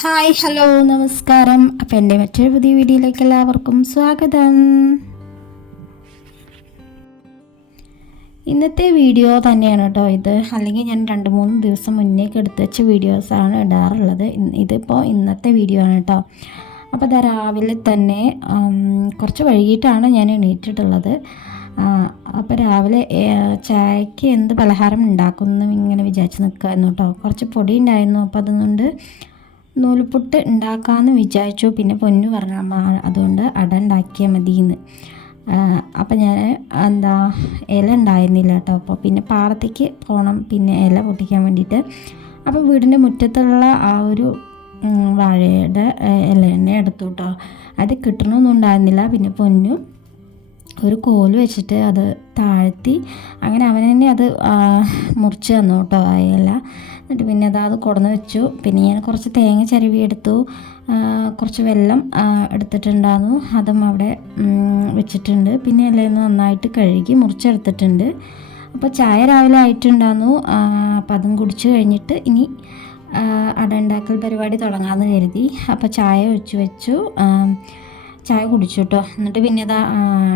Hi hello നമസ്കാരം. അപ്പോൾ എൻ്റെ മറ്റൊരു പുതിയ വീഡിയോയിലേക്ക് എല്ലാവർക്കും സ്വാഗതം. ഇന്നത്തെ വീഡിയോ തന്നെയാണ് കേട്ടോ ഇത്. അല്ലെങ്കിൽ ഞാൻ 2-3 ദിവസം മുന്നേക്ക് എടുത്ത് വെച്ച വീഡിയോസാണ് ഇടാറുള്ളത്. ഇതിപ്പോൾ ഇന്നത്തെ വീഡിയോ ആണ് കേട്ടോ. അപ്പോൾ ഇതാ രാവിലെ തന്നെ കുറച്ച് വൈകിട്ടാണ് ഞാൻ എണീറ്റിട്ടുള്ളത്. അപ്പോൾ രാവിലെ ചായക്ക് എന്ത് പലഹാരം ഉണ്ടാക്കുന്നു ഇങ്ങനെ വിചാരിച്ച് നിൽക്കായിരുന്നു കേട്ടോ. കുറച്ച് പൊടി ഉണ്ടായിരുന്നു, അപ്പോൾ അതുകൊണ്ട് നൂൽപുട്ട് ഉണ്ടാക്കാമെന്ന് വിചാരിച്ചു. പിന്നെ പൊന്നു പറഞ്ഞു അമ്മ അതുകൊണ്ട് അട ഉണ്ടാക്കിയാൽ മതിയെന്ന്. അപ്പം ഞാൻ ഇല ഉണ്ടായിരുന്നില്ല കേട്ടോ. അപ്പോൾ പിന്നെ പാടത്തേക്ക് പോകണം, പിന്നെ ഇല പൊട്ടിക്കാൻ വേണ്ടിയിട്ട്. അപ്പോൾ വീടിൻ്റെ മുറ്റത്തുള്ള ആ ഒരു വാഴയുടെ ഇല തന്നെ എടുത്തു കേട്ടോ. അത് കിട്ടണമെന്നും ഉണ്ടായിരുന്നില്ല. പിന്നെ പൊന്നു ഒരു കോല് വെച്ചിട്ട് അത് താഴ്ത്തി അങ്ങനെ അവൻ തന്നെ അത് മുറിച്ച് തന്നു കേട്ടോ ആ ഇല. എന്നിട്ട് പിന്നെ അത് കൊടന്ന് വെച്ചു. പിന്നെ ഞാൻ കുറച്ച് തേങ്ങ ചിരവി എടുത്തു, കുറച്ച് വെള്ളം എടുത്തിട്ടുണ്ടായിരുന്നു, അതും അവിടെ വെച്ചിട്ടുണ്ട്. പിന്നെ എല്ലാം നന്നായിട്ട് കഴുകി മുറിച്ചെടുത്തിട്ടുണ്ട്. അപ്പോൾ ചായ രാവിലെ ആയിട്ടുണ്ടായിരുന്നു. അപ്പം അതും കുടിച്ച് കഴിഞ്ഞിട്ട് ഇനി അട ഉണ്ടാക്കൽ പരിപാടി തുടങ്ങാമെന്ന് കരുതി. അപ്പോൾ ചായ വെച്ചു ചായ കുടിച്ചു കേട്ടോ. എന്നിട്ട് പിന്നെ അത്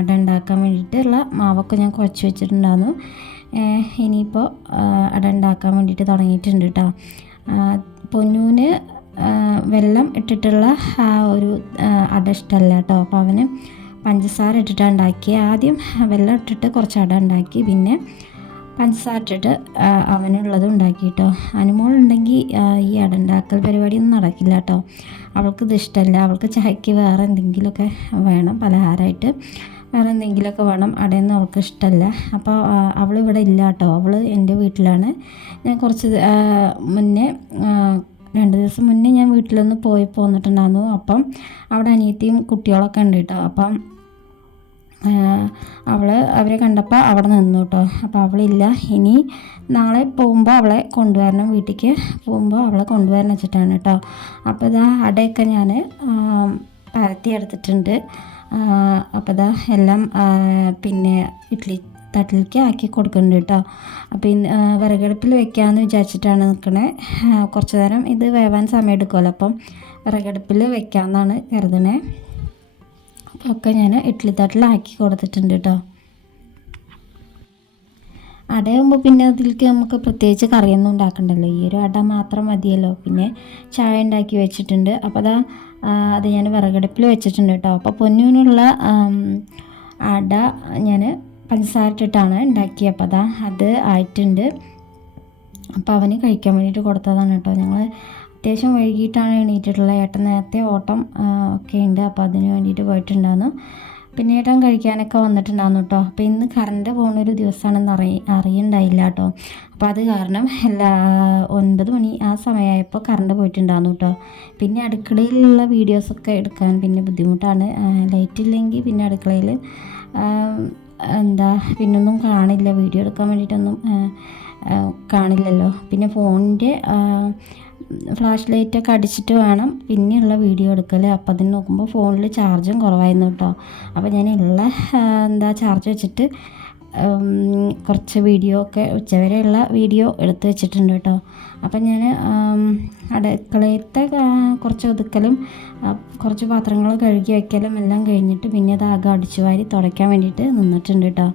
അട ഉണ്ടാക്കാൻ വേണ്ടിയിട്ടുള്ള മാവൊക്കെ ഞാൻ കുഴച്ച് വെച്ചിട്ടുണ്ടായിരുന്നു. ഇനിയിപ്പോൾ അട ഉണ്ടാക്കാൻ വേണ്ടിയിട്ട് തുടങ്ങിയിട്ടുണ്ട് കേട്ടോ. പൊന്നൂന് വെള്ളം ഇട്ടിട്ടുള്ള ആ ഒരു അട ഇഷ്ടമല്ല കേട്ടോ. അപ്പോൾ അവന് പഞ്ചസാര ഇട്ടിട്ടാണ് ഉണ്ടാക്കി. ആദ്യം വെള്ളം ഇട്ടിട്ട് കുറച്ച് അട ഉണ്ടാക്കി, പിന്നെ പഞ്ചസാര ഇട്ടിട്ട് അവനുള്ളത് ഉണ്ടാക്കി കേട്ടോ. അനുമോളുണ്ടെങ്കിൽ ഈ അട ഉണ്ടാക്കൽ പരിപാടിയൊന്നും നടക്കില്ല കേട്ടോ. അവൾക്കിത് ഇഷ്ടമല്ല. അവൾക്ക് ചായക്ക് വേറെ എന്തെങ്കിലുമൊക്കെ വേണം, പലഹാരമായിട്ട് വേറെ എന്തെങ്കിലുമൊക്കെ വേണം. അടയൊന്നും അവൾക്ക് ഇഷ്ടമല്ല. അപ്പോൾ അവളിവിടെ ഇല്ല കേട്ടോ. അവൾ എൻ്റെ വീട്ടിലാണ്. ഞാൻ കുറച്ച് മുന്നേ 2 ദിവസം മുന്നേ ഞാൻ വീട്ടിലൊന്ന് പോന്നിട്ടുണ്ടായിരുന്നു. അപ്പം അവിടെ അനിയത്തിയും കുട്ടികളൊക്കെ ഉണ്ട് കേട്ടോ. അപ്പം അവരെ കണ്ടപ്പോൾ അവിടെ നിന്നു കേട്ടോ. അപ്പോൾ അവളില്ല. ഇനി നാളെ പോകുമ്പോൾ അവളെ കൊണ്ടുവരണം, വീട്ടിലേക്ക് പോകുമ്പോൾ അവളെ കൊണ്ടുവരണം വെച്ചിട്ടാണ് കേട്ടോ. അപ്പോൾ ഇതാ അടയൊക്കെ ഞാൻ പരത്തി എടുത്തിട്ടുണ്ട്. അപ്പോൾ ഇതാ എല്ലാം പിന്നെ ഇഡ്ഡലി തട്ടിലേക്ക് ആക്കി കൊടുക്കുന്നുണ്ട് കേട്ടോ. അപ്പോൾ വിറകടുപ്പിൽ വെക്കാമെന്ന് വിചാരിച്ചിട്ടാണ് നിൽക്കണേ. കുറച്ച് നേരം ഇത് വേവാൻ സമയം എടുക്കുമല്ലോ, അപ്പം വിറകടുപ്പിൽ വെക്കാമെന്നാണ് കരുതണേ. അപ്പോൾ ഒക്കെ ഞാൻ ഇഡ്ഡലി തട്ടിലാക്കി കൊടുത്തിട്ടുണ്ട് കേട്ടോ. അടയാകുമ്പോൾ പിന്നെ അതിലേക്ക് നമുക്ക് പ്രത്യേകിച്ച് കറിയൊന്നും ഉണ്ടാക്കണ്ടല്ലോ, ഈ ഒരു അട മാത്രം മതിയല്ലോ. പിന്നെ ചായ ഉണ്ടാക്കി വെച്ചിട്ടുണ്ട്. അപ്പോൾ അത് ഞാൻ വിറകടുപ്പിൽ വെച്ചിട്ടുണ്ട് കേട്ടോ. അപ്പോൾ പൊന്നൂനുള്ള അട ഞാൻ പഞ്ചസാര ഇട്ടിട്ടാണ് ഉണ്ടാക്കിയത്. അപ്പോൾ അത് ആയിട്ടുണ്ട്. അപ്പോൾ അവന് കഴിക്കാൻ വേണ്ടിയിട്ട് കൊടുത്തതാണ് കേട്ടോ. ഞങ്ങൾ അത്യാവശ്യം വൈകിട്ടാണ് എണീറ്റിട്ടുള്ളത്. ഏട്ടൻ നേരത്തെ ഓട്ടം ഒക്കെ ഉണ്ട്, അപ്പോൾ അതിന് വേണ്ടിയിട്ട് പോയിട്ടുണ്ടായിരുന്നു. പിന്നെ ഏട്ടൻ കഴിക്കാനൊക്കെ വന്നിട്ടുണ്ടായിരുന്നു കേട്ടോ. അപ്പോൾ ഇന്ന് കറണ്ട് പോകുന്നൊരു ദിവസമാണെന്ന് അറിയണ്ടായില്ല കേട്ടോ. അപ്പോൾ അത് കാരണം 9 മണി ആ സമയമായപ്പോൾ കറണ്ട് പോയിട്ടുണ്ടായിരുന്നു കേട്ടോ. പിന്നെ അടുക്കളയിലുള്ള വീഡിയോസൊക്കെ എടുക്കാൻ പിന്നെ ബുദ്ധിമുട്ടാണ്. ലൈറ്റ് ഇല്ലെങ്കിൽ പിന്നെ അടുക്കളയിൽ പിന്നൊന്നും കാണില്ല, വീഡിയോ എടുക്കാൻ വേണ്ടിയിട്ടൊന്നും കാണില്ലല്ലോ. പിന്നെ ഫോണിൻ്റെ ഫ്ലാഷ് ലൈറ്റൊക്കെ അടിച്ചിട്ട് വേണം പിന്നെയുള്ള വീഡിയോ എടുക്കൽ. അപ്പോൾ അതിന് നോക്കുമ്പോൾ ഫോണിൽ ചാർജും കുറവായിരുന്നു കേട്ടോ. അപ്പോൾ ഞാൻ ചാർജ് വെച്ചിട്ട് കുറച്ച് വീഡിയോ ഒക്കെ ഉച്ചവരെയുള്ള വീഡിയോ എടുത്ത് വെച്ചിട്ടുണ്ട് കേട്ടോ. അപ്പം ഞാൻ അടുക്കളയത്തെ കുറച്ച് ഒതുക്കലും കുറച്ച് പാത്രങ്ങൾ കഴുകി വയ്ക്കലും എല്ലാം കഴിഞ്ഞിട്ട് പിന്നെ അത് ആകെ അടിച്ചു വാരി തുടയ്ക്കാൻ വേണ്ടിയിട്ട് നിന്നിട്ടുണ്ട് കേട്ടോ.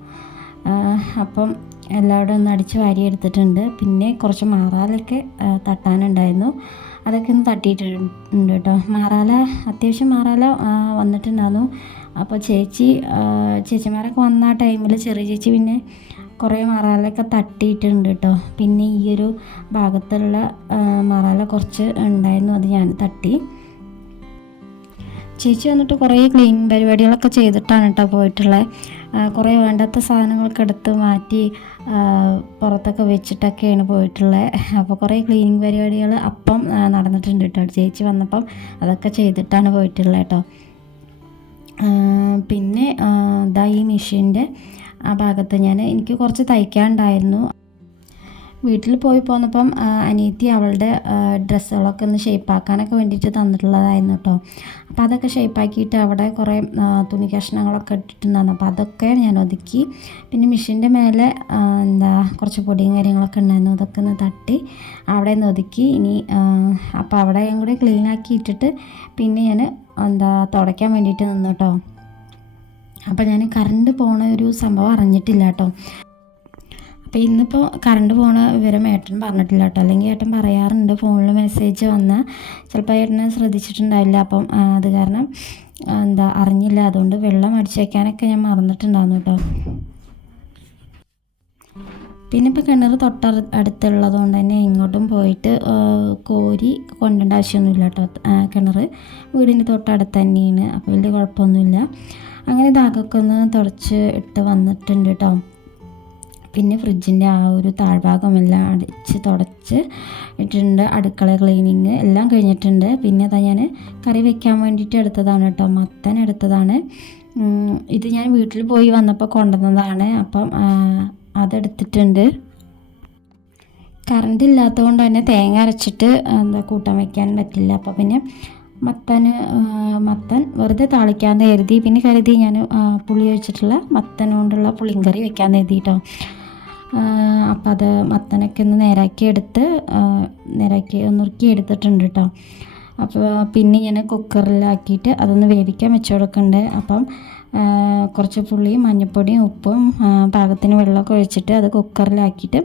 അപ്പം എല്ലാവരും ഒന്ന് അടിച്ച് വാരി എടുത്തിട്ടുണ്ട്. പിന്നെ കുറച്ച് മാറാലൊക്കെ തട്ടാനുണ്ടായിരുന്നു, അതൊക്കെ ഒന്ന് തട്ടിയിട്ടുണ്ട് കേട്ടോ. അത്യാവശ്യം മാറാല വന്നിട്ടുണ്ടായിരുന്നു. അപ്പോൾ ചേച്ചിമാരൊക്കെ വന്ന ആ ടൈമിൽ ചെറിയ ചേച്ചി പിന്നെ കുറേ മാറാലൊക്കെ തട്ടിയിട്ടുണ്ട് കേട്ടോ. പിന്നെ ഈ ഒരു ഭാഗത്തുള്ള മാറാല കുറച്ച് ഉണ്ടായിരുന്നു, അത് ഞാൻ തട്ടി. ചേച്ചി വന്നിട്ട് കുറേ ക്ലീൻ പരിപാടികളൊക്കെ ചെയ്തിട്ടാണ് കേട്ടോ പോയിട്ടുള്ളത്. കുറേ വേണ്ടാത്ത സാധനങ്ങളൊക്കെ എടുത്ത് മാറ്റി പുറത്തൊക്കെ വെച്ചിട്ടൊക്കെയാണ് പോയിട്ടുള്ളത്. അപ്പോൾ കുറേ ക്ലീനിങ് പരിപാടികൾ അപ്പം നടന്നിട്ടുണ്ട് കേട്ടോ. ചേച്ചി വന്നപ്പം അതൊക്കെ ചെയ്തിട്ടാണ് പോയിട്ടുള്ളത് കേട്ടോ. പിന്നെ ഈ മെഷീൻ്റെ ആ ഭാഗത്ത് എനിക്ക് കുറച്ച് തയ്ക്കാനുണ്ടായിരുന്നു. വീട്ടിൽ പോയി പോന്നപ്പം അനിയത്തി അവളുടെ ഡ്രസ്സുകളൊക്കെ ഒന്ന് ഷേപ്പാക്കാനൊക്കെ വേണ്ടിയിട്ട് തന്നിട്ടുള്ളതായിരുന്നു കേട്ടോ. അപ്പോൾ അതൊക്കെ ഷേപ്പാക്കിയിട്ട് അവിടെ കുറേ തുണി കഷ്ണങ്ങളൊക്കെ ഇട്ടിട്ടുണ്ടായിരുന്നു. അപ്പോൾ അതൊക്കെ ഞാൻ ഒതുക്കി. പിന്നെ മെഷീൻ്റെ മേലെ കുറച്ച് പൊടിയും കാര്യങ്ങളൊക്കെ ഉണ്ടായിരുന്നു, അതൊക്കെ ഒന്ന് തട്ടി അവിടെ നിന്ന് ഒതുക്കി. ഇനി അപ്പോൾ അവിടെയും കൂടെ ക്ലീൻ ആക്കി ഇട്ടിട്ട് പിന്നെ ഞാൻ തുടയ്ക്കാൻ വേണ്ടിയിട്ട് നിന്നു കേട്ടോ. അപ്പോൾ ഞാൻ കറണ്ട് പോണ ഒരു സംഭവം അറിഞ്ഞിട്ടില്ല കേട്ടോ. അപ്പോൾ ഇന്നിപ്പോൾ കറണ്ട് പോണ വിവരം ഏട്ടൻ പറഞ്ഞിട്ടില്ല കേട്ടോ. അല്ലെങ്കിൽ ഏട്ടൻ പറയാറുണ്ട്, ഫോണിൽ മെസ്സേജ് വന്നാൽ ചിലപ്പോൾ ഏട്ടനെ ശ്രദ്ധിച്ചിട്ടുണ്ടാവില്ല. അപ്പം അത് കാരണം അറിഞ്ഞില്ല. അതുകൊണ്ട് വെള്ളം അടിച്ചു വയ്ക്കാനൊക്കെ ഞാൻ മറന്നിട്ടുണ്ടായിരുന്നു കേട്ടോ. പിന്നെ ഇപ്പോൾ കിണർ അടുത്തുള്ളത് കൊണ്ട് തന്നെ ഇങ്ങോട്ടും പോയിട്ട് കോരി കൊണ്ടേണ്ട ആവശ്യമൊന്നുമില്ല കേട്ടോ. കിണർ വീടിൻ്റെ തൊട്ടടുത്ത് തന്നെയാണ്, അപ്പോൾ വലിയ കുഴപ്പമൊന്നുമില്ല. അങ്ങനെ ഇതാകൊക്കെ ഒന്ന് തുടച്ച് ഇട്ട് വന്നിട്ടുണ്ട് കേട്ടോ. പിന്നെ ഫ്രിഡ്ജിൻ്റെ ആ ഒരു താഴ്ഭാഗമെല്ലാം അടിച്ച് തുടച്ച് ഇട്ടിട്ടുണ്ട്. അടുക്കള ക്ലീനിങ് എല്ലാം കഴിഞ്ഞിട്ടുണ്ട്. പിന്നെ അതാ ഞാൻ കറി വെക്കാൻ വേണ്ടിയിട്ട് എടുത്തതാണ് കേട്ടോ, മത്തൻ എടുത്തതാണ്. ഇത് ഞാൻ വീട്ടിൽ പോയി വന്നപ്പോൾ കൊണ്ടുവന്നതാണ്. അപ്പം അതെടുത്തിട്ടുണ്ട്. കറണ്ട് ഇല്ലാത്തതുകൊണ്ട് തന്നെ തേങ്ങ അരച്ചിട്ട് കൂട്ടാൻ വയ്ക്കാൻ പറ്റില്ല. അപ്പോൾ പിന്നെ മത്തൻ വെറുതെ താളിക്കാമെന്ന് കരുതി. പിന്നെ കരുതി ഞാൻ പുളി ഒഴിച്ചിട്ടുള്ള മത്തൻ കൊണ്ടുള്ള പുളിങ്കറി വെക്കാമെന്ന് കരുതി കേട്ടോ. അപ്പോൾ അത് മത്തനൊക്കെ ഒന്ന് നേരാക്കി നുറുക്കി എടുത്തിട്ടുണ്ട് കേട്ടോ. അപ്പോൾ പിന്നെ ഞാൻ കുക്കറിലാക്കിയിട്ട് അതൊന്ന് വേവിക്കാൻ വെച്ച് കൊടുക്കുന്നുണ്ട്. അപ്പം കുറച്ച് പുളിയും മഞ്ഞൾപ്പൊടിയും ഉപ്പും പാകത്തിന് വെള്ളമൊക്കെ ഒഴിച്ചിട്ട് അത് കുക്കറിലാക്കിയിട്ട്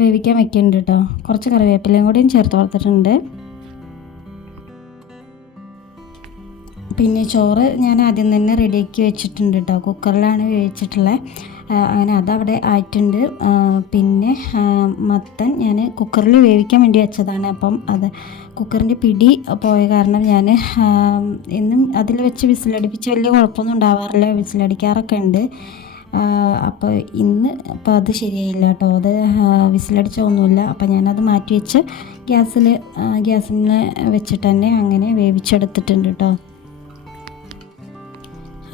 വേവിക്കാൻ വെക്കുന്നുണ്ട് കേട്ടോ. കുറച്ച് കറിവേപ്പിലയും കൂടിയും ചേർത്ത് കൊടുത്തിട്ടുണ്ട്. പിന്നെ ചോറ് ഞാൻ ആദ്യം തന്നെ റെഡിയാക്കി വെച്ചിട്ടുണ്ട് കേട്ടോ. കുക്കറിലാണ് വേവിച്ചിട്ടുള്ളത്. അങ്ങനെ അതവിടെ ആയിട്ടുണ്ട്. പിന്നെ മത്തൻ ഞാൻ കുക്കറിൽ വേവിക്കാൻ വേണ്ടി വെച്ചതാണ്. അപ്പം അത് കുക്കറിൻ്റെ പിടി പോയ കാരണം ഞാൻ എന്നും അതിൽ വെച്ച് വിസിലടിപ്പിച്ച് വലിയ കുഴപ്പമൊന്നും ഉണ്ടാവാറില്ല, വിസിലടിക്കാറൊക്കെ ഉണ്ട്. അപ്പോൾ അപ്പോൾ അത് ശരിയായില്ല കേട്ടോ. അത് വിസിലടിച്ചൊന്നുമില്ല. അപ്പോൾ ഞാനത് മാറ്റി വെച്ച് ഗ്യാസിൽ വെച്ചിട്ട് തന്നെ അങ്ങനെ വേവിച്ചെടുത്തിട്ടുണ്ട് കേട്ടോ.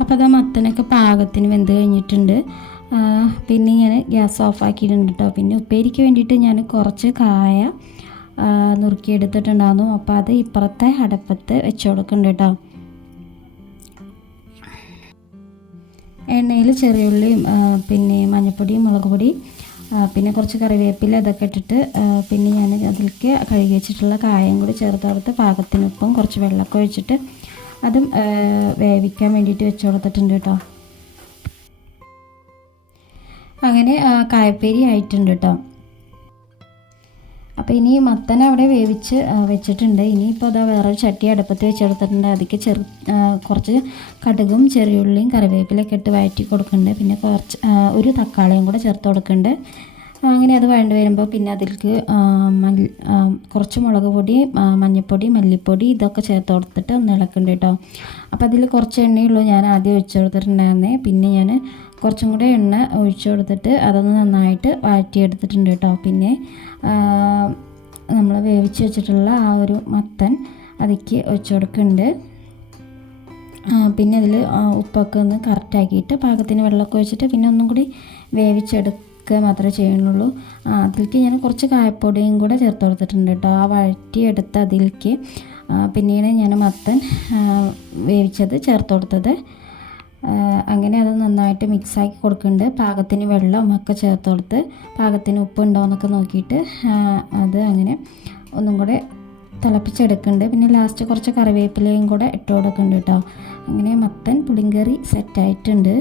അപ്പോൾ അത് മത്തനൊക്കെ പാകത്തിന് വെന്ത് കഴിഞ്ഞിട്ടുണ്ട്. പിന്നെ ഞാൻ ഗ്യാസ് ഓഫാക്കിയിട്ടുണ്ട് കേട്ടോ. പിന്നെ ഉപ്പേരിക്ക് വേണ്ടിയിട്ട് ഞാൻ കുറച്ച് കായ നുറുക്കിയെടുത്തിട്ടുണ്ടായിരുന്നു. അപ്പോൾ അത് ഇപ്പുറത്തെ അടുപ്പത്ത് വെച്ച് കൊടുക്കുന്നുണ്ട് കേട്ടോ. എണ്ണയിൽ ചെറിയുള്ളിയും പിന്നെ മഞ്ഞൾപ്പൊടിയും മുളക് പൊടി പിന്നെ കുറച്ച് കറിവേപ്പില ഇതൊക്കെ ഇട്ടിട്ട് പിന്നെ ഞാൻ അതിലേക്ക് കഴുകി വെച്ചിട്ടുള്ള കായം കൂടി ചേർത്ത് കൊടുത്ത് പാകത്തിന് ഉപ്പും കുറച്ച് വെള്ളമൊക്കെ ഒഴിച്ചിട്ട് അതും വേവിക്കാൻ വേണ്ടിയിട്ട് വെച്ച് കൊടുത്തിട്ടുണ്ട് കേട്ടോ. അങ്ങനെ കായപ്പേരി ആയിട്ടുണ്ട് കേട്ടോ. അപ്പോൾ ഇനി മത്തൻ അവിടെ വെച്ചിട്ടുണ്ട്. ഇനിയിപ്പോൾ അതാ വേറൊരു ചട്ടി അടുപ്പത്ത് വെച്ചെടുത്തിട്ടുണ്ട്. അതിലേക്ക് കുറച്ച് കടുകും ചെറിയുള്ളിയും കറിവേപ്പിലൊക്കെ ഇട്ട് വഴറ്റി കൊടുക്കുന്നുണ്ട്. പിന്നെ ഒരു തക്കാളിയും കൂടെ ചേർത്ത് കൊടുക്കുന്നുണ്ട്. അങ്ങനെ അത് വേണ്ടി വരുമ്പോൾ പിന്നെ അതിലേക്ക് കുറച്ച് മുളക് പൊടി, മഞ്ഞൾപ്പൊടി, മല്ലിപ്പൊടി ഇതൊക്കെ ചേർത്ത് കൊടുത്തിട്ട് ഒന്ന് ഇളക്കുന്നുണ്ട് കേട്ടോ. അപ്പോൾ അതിൽ കുറച്ച് എണ്ണയുള്ളൂ ഞാൻ ആദ്യം ഒഴിച്ച് കൊടുത്തിട്ടുണ്ടായിരുന്നേ. പിന്നെ ഞാൻ കുറച്ചും കൂടെ എണ്ണ ഒഴിച്ച് കൊടുത്തിട്ട് അതൊന്ന് നന്നായിട്ട് വഴറ്റിയെടുത്തിട്ടുണ്ട് കേട്ടോ. പിന്നെ നമ്മൾ വേവിച്ച് വെച്ചിട്ടുള്ള ആ ഒരു മത്തൻ അതിലേക്ക് ഒഴിച്ച് കൊടുക്കുന്നുണ്ട്. പിന്നെ അതിൽ ഉപ്പൊക്കെ ഒന്ന് കറക്റ്റാക്കിയിട്ട് പാകത്തിന് വെള്ളമൊക്കെ ഒഴിച്ചിട്ട് പിന്നെ ഒന്നും കൂടി വേവിച്ചെടുക്കുക മാത്രമേ ചെയ്യുന്നുള്ളൂ. അതിലേക്ക് ഞാൻ കുറച്ച് കായപ്പൊടിയും കൂടെ ചേർത്ത് കൊടുത്തിട്ടുണ്ട് കേട്ടോ. ആ വഴറ്റിയെടുത്ത അതിലേക്ക് പിന്നീട് ഞാൻ മത്തൻ വേവിച്ചത് ചേർത്ത് കൊടുത്തത്. അങ്ങനെ അത് നന്നായിട്ട് മിക്സാക്കി കൊടുക്കുന്നുണ്ട്. പാകത്തിന് വെള്ളം ഒക്കെ ചേർത്ത് കൊടുത്ത് പാകത്തിന് ഉപ്പ് ഉണ്ടോ എന്നൊക്കെ നോക്കിയിട്ട് അത് അങ്ങനെ ഒന്നും കൂടെ തിളപ്പിച്ചെടുക്കുന്നുണ്ട്. പിന്നെ ലാസ്റ്റ് കുറച്ച് കറിവേപ്പിലയും കൂടെ ഇട്ട് കൊടുക്കുന്നുണ്ട് കേട്ടോ. അങ്ങനെ മത്തൻ പുളിങ്കറി സെറ്റായിട്ടുണ്ട്.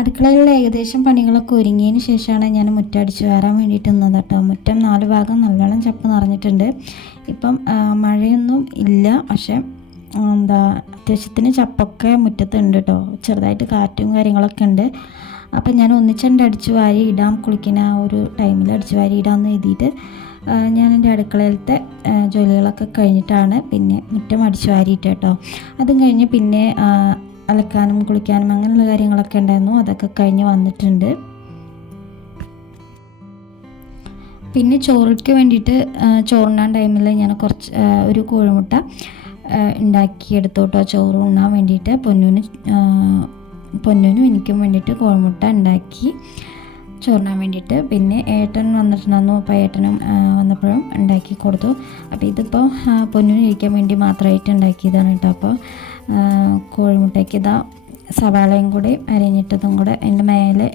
അടുക്കളയിലുള്ള ഏകദേശം പണികളൊക്കെ ഒരുങ്ങിയതിന് ശേഷമാണ് ഞാൻ മുറ്റടിച്ച് വരാൻ വേണ്ടിയിട്ട് നിന്നത് കേട്ടോ. മുറ്റം 4 ഭാഗം നല്ലോണം ചപ്പ് നിറഞ്ഞിട്ടുണ്ട്. ഇപ്പം മഴയൊന്നും ഇല്ല, പക്ഷേ അത്യാവശ്യത്തിന് ചപ്പൊക്കെ മുറ്റത്തുണ്ട് കേട്ടോ. ചെറുതായിട്ട് കാറ്റും കാര്യങ്ങളൊക്കെ ഉണ്ട്. അപ്പം ഞാൻ ഒന്നിച്ചെൻ്റെ അടിച്ച് വാരി ഇടാം, കുളിക്കുന്ന ആ ഒരു ടൈമിൽ അടിച്ച് വാരി ഇടാമെന്ന് എഴുതിയിട്ട് ഞാൻ എൻ്റെ അടുക്കളയിലത്തെ ജോലികളൊക്കെ കഴിഞ്ഞിട്ടാണ് പിന്നെ മുറ്റം അടിച്ച് വാരിയിട്ട് കേട്ടോ. അതും കഴിഞ്ഞ് പിന്നെ അലക്കാനും കുളിക്കാനും അങ്ങനെയുള്ള കാര്യങ്ങളൊക്കെ ഉണ്ടായിരുന്നു. അതൊക്കെ കഴിഞ്ഞ് വന്നിട്ടുണ്ട്. പിന്നെ ചോറിക്ക് വേണ്ടിയിട്ട് ചോറുണ്ണാൻ ടൈമിൽ ഞാൻ ഒരു കോഴിമുട്ട ഉണ്ടാക്കിയെടുത്തു കേട്ടോ. ചോറ് ഉണ്ണാൻ വേണ്ടിയിട്ട് പൊന്നൂനും എനിക്കും വേണ്ടിയിട്ട് കോഴിമുട്ട ഉണ്ടാക്കി. ചോറിനാൻ വേണ്ടിയിട്ട്. പിന്നെ ഏട്ടൻ വന്നിട്ടുണ്ടായിരുന്നു. അപ്പോൾ ഏട്ടനും വന്നപ്പോഴും ഉണ്ടാക്കി കൊടുത്തു. അപ്പോൾ ഇതിപ്പോൾ പൊന്നിന് കഴിക്കാൻ വേണ്ടി മാത്രമായിട്ട് ഉണ്ടാക്കിയതാണ് കേട്ടോ. അപ്പോൾ കോഴിമുട്ടയ്ക്ക് ഇതാ സവാളയും കൂടി അരിഞ്ഞിട്ടതും കൂടെ അതിൻ്റെ മേലെ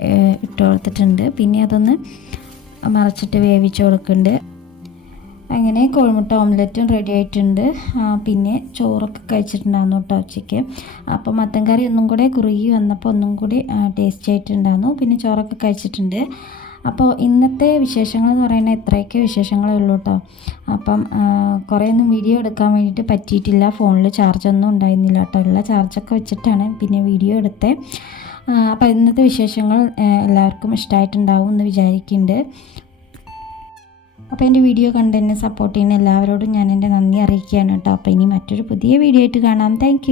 ഇട്ട് കൊടുത്തിട്ടുണ്ട്. പിന്നെ അതൊന്ന് മറച്ചിട്ട് വേവിച്ച് കൊടുക്കുന്നുണ്ട്. അങ്ങനെ കോഴിമുട്ട ഓംലെറ്റും റെഡി ആയിട്ടുണ്ട്. പിന്നെ ചോറൊക്കെ കഴിച്ചിട്ടുണ്ടായിരുന്നു കേട്ടോ ഉച്ചയ്ക്ക്. അപ്പോൾ മത്തൻ കറി ഒന്നും കൂടെ കുറുകി വന്നപ്പോൾ ഒന്നും കൂടി ടേസ്റ്റ് ആയിട്ടുണ്ടായിരുന്നു. പിന്നെ ചോറൊക്കെ കഴിച്ചിട്ടുണ്ട്. അപ്പോൾ ഇന്നത്തെ വിശേഷങ്ങൾ എന്ന് പറയുന്നത് ഇത്രയൊക്കെ വിശേഷങ്ങളേ ഉള്ളൂ കേട്ടോ. അപ്പം കുറേയൊന്നും വീഡിയോ എടുക്കാൻ വേണ്ടിയിട്ട് പറ്റിയിട്ടില്ല. ഫോണിൽ ചാർജൊന്നും ഉണ്ടായിരുന്നില്ല കേട്ടോ. ഉള്ള ചാർജൊക്കെ വെച്ചിട്ടാണ് പിന്നെ വീഡിയോ എടുത്തത്. അപ്പോൾ ഇന്നത്തെ വിശേഷങ്ങൾ എല്ലാവർക്കും ഇഷ്ടമായിട്ടുണ്ടാവും എന്ന് വിചാരിക്കുന്നുണ്ട്. അപ്പോൾ എൻ്റെ വീഡിയോ കണ്ട് എന്നെ സപ്പോർട്ട് ചെയ്യുന്ന എല്ലാവരോടും ഞാൻ എൻ്റെ നന്ദി അറിയിക്കുകയാണ് കേട്ടോ. അപ്പോൾ ഇനി മറ്റൊരു പുതിയ വീഡിയോ ആയിട്ട് കാണാം. താങ്ക്